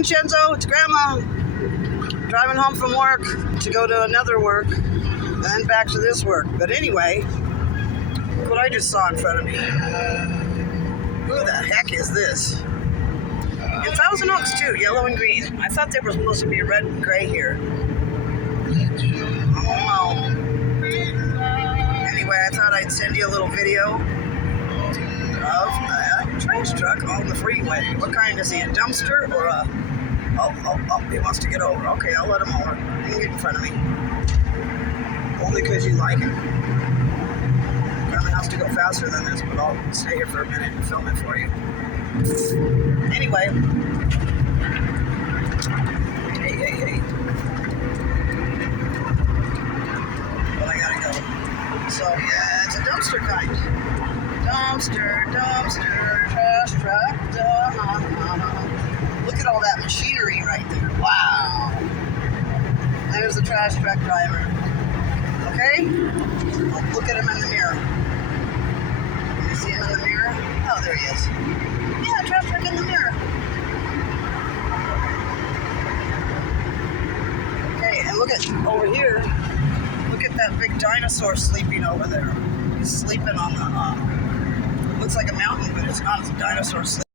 Vincenzo, it's Grandma. Driving home from work to go to another work, and then back to this work. But anyway, look what I just saw in front of me. Who the heck is this? In Thousand Oaks too, yellow and green. I thought they were supposed to be red and gray here. Oh no. Anyway, I thought I'd send you a little video of a trash truck on the freeway. What kind is he, a dumpster or a... Oh, he wants to get over. Okay, I'll let him over. You can get in front of me. Only because you like him. Grandma has to go faster than this, but I'll stay here for a minute and film it for you. Anyway. Hey. But I gotta go. So, yeah, it's a dumpster kind. Dumpster, trash truck, Look at all that machinery right there. Wow. There's the trash truck driver. Okay? Look at him in the mirror. You see him in the mirror? Oh, there he is. Yeah, trash truck in the mirror. Okay, and look at over here. Look at that big dinosaur sleeping over there. He's sleeping on the, looks like a mountain, but it's not. It's a dinosaur sleeping.